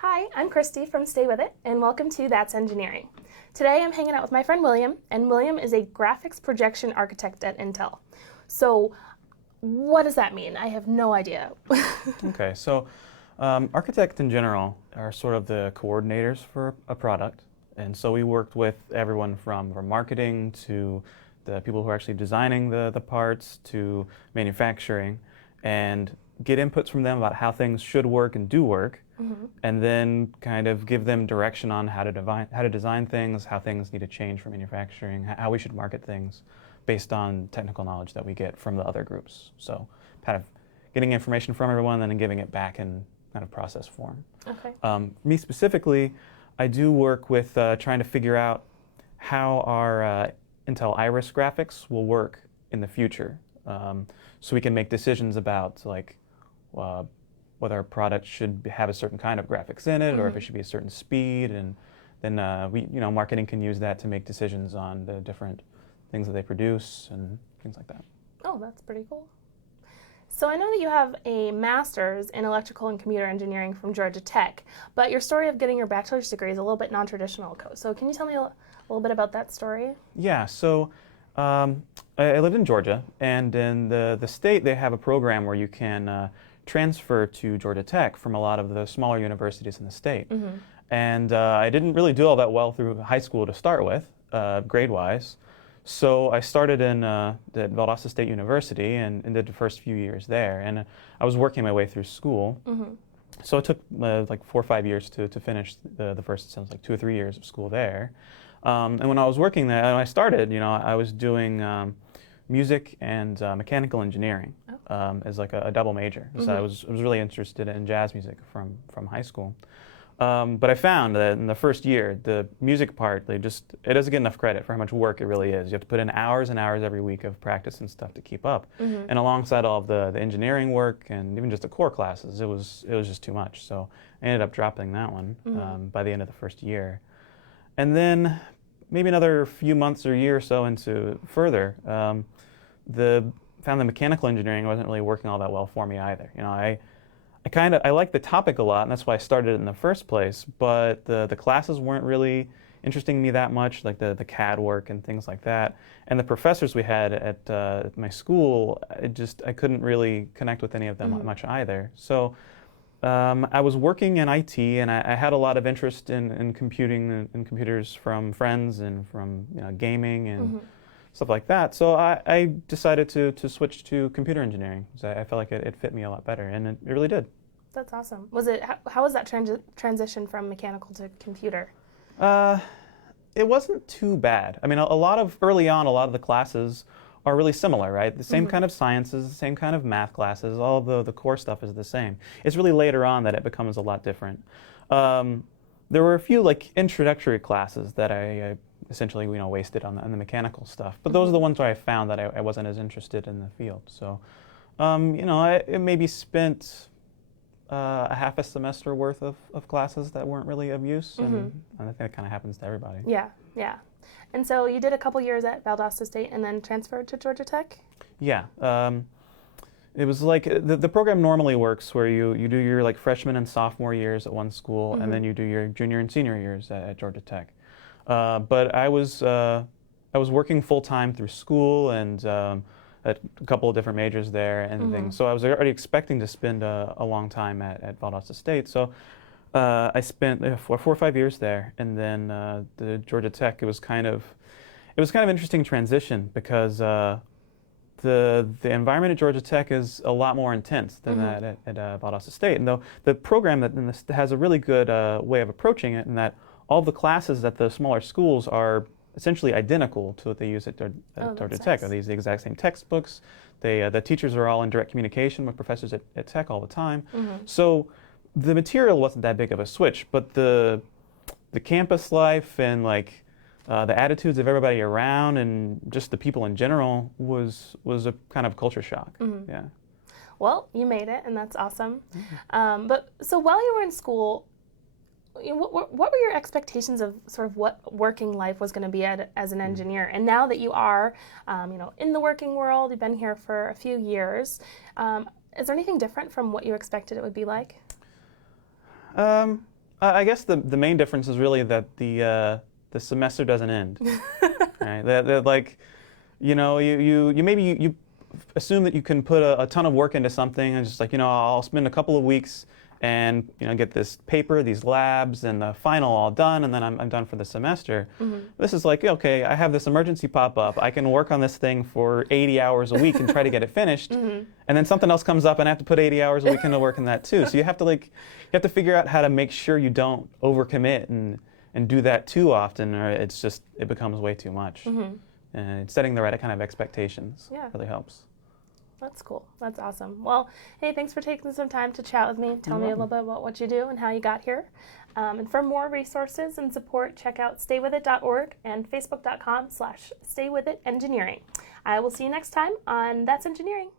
Hi, I'm Christy from Stay With It, and welcome to That's Engineering. Today I'm hanging out with my friend William, and William is a graphics projection architect at Intel. So, what does that mean? I have no idea. Okay, so architects in general are sort of the coordinators for a product. And so we worked with everyone from marketing to the people who are actually designing the parts to manufacturing and get inputs from them about how things should work and do work. And then kind of give them direction on how to design things, how things need to change for manufacturing, how we should market things based on technical knowledge that we get from the other groups. So kind of getting information from everyone and then giving it back in kind of process form. Okay. Me specifically, I do work with trying to figure out how our Intel Iris graphics will work in the future. So we can make decisions about whether our product should have a certain kind of graphics in it or if it should be a certain speed, and then marketing can use that to make decisions on the different things that they produce and things like that. Oh, that's pretty cool. So I know that you have a master's in electrical and computer engineering from Georgia Tech, but your story of getting your bachelor's degree is a little bit non-traditional. So can you tell me a little bit about that story? Yeah, so I lived in Georgia, and in the state they have a program where you can transfer to Georgia Tech from a lot of the smaller universities in the state. And I didn't really do all that well through high school to start with, grade-wise. So I started at Valdosta State University and did the first few years there. And I was working my way through school. So it took like 4 or 5 years to finish the first, sounds like 2 or 3 years of school there. And when I was working there, when I started, I was doing music and mechanical engineering as like a double major. So I was really interested in jazz music from high school. But I found that in the first year, the music part, it doesn't get enough credit for how much work it really is. You have to put in hours and hours every week of practice and stuff to keep up. And alongside all of the engineering work and even just the core classes, it was just too much. So I ended up dropping that one by the end of the first year. And then maybe another few months or year or so into further, found the mechanical engineering wasn't really working all that well for me either. I liked the topic a lot, and that's why I started it in the first place, but the classes weren't really interesting me that much, like the CAD work and things like that. And the professors we had at my school, I couldn't really connect with any of them much either. So I was working in IT, and I had a lot of interest in computing and computers from friends and from gaming and stuff like that. So I decided to switch to computer engineering because I felt like it fit me a lot better, and it really did. That's awesome. How was that transition from mechanical to computer? It wasn't too bad. I mean, early on, a lot of the classes are really similar, right? The same kind of sciences, the same kind of math classes, all of the core stuff is the same. It's really later on that it becomes a lot different. There were a few like introductory classes that I essentially wasted on the mechanical stuff, but those are the ones where I found that I wasn't as interested in the field. So, I maybe spent a half a semester worth of classes that weren't really of use, and I think that kind of happens to everybody. Yeah, yeah. And so you did a couple years at Valdosta State and then transferred to Georgia Tech? Yeah. It was like the program normally works where you do your like freshman and sophomore years at one school, and then you do your junior and senior years at Georgia Tech. But I was working full time through school and at a couple of different majors there and things. So I was already expecting to spend a long time at Valdosta State. So I spent 4 or 5 years there, and then the Georgia Tech. It was kind of an interesting transition because the environment at Georgia Tech is a lot more intense than that at Valdosta State. And though the program has a really good way of approaching it, in that all the classes at the smaller schools are essentially identical to what they use at Georgia Tech. They use the exact same textbooks. The teachers are all in direct communication with professors at Tech all the time. So the material wasn't that big of a switch, but the campus life and like the attitudes of everybody around and just the people in general was a kind of culture shock. Yeah. Well, you made it, and that's awesome. But so while you were in school, what were your expectations of sort of what working life was going to be as an engineer? And now that you are, in the working world, you've been here for a few years, is there anything different from what you expected it would be like? I guess the main difference is really that the semester doesn't end. Right? That like, you maybe you assume that you can put a ton of work into something, and just like, I'll spend a couple of weeks and get this paper, these labs, and the final all done, and then I'm done for the semester. This is like, okay, I have this emergency pop up. I can work on this thing for 80 hours a week and try to get it finished, and then something else comes up and I have to put 80 hours a week into work on that too. So you have to figure out how to make sure you don't overcommit and do that too often, or it becomes way too much. And setting the right kind of expectations really helps. That's cool. That's awesome. Well, hey, thanks for taking some time to chat with me. Tell me a little bit about what you do and how you got here. And for more resources and support, check out staywithit.org and facebook.com/staywithitengineering. I will see you next time on That's Engineering.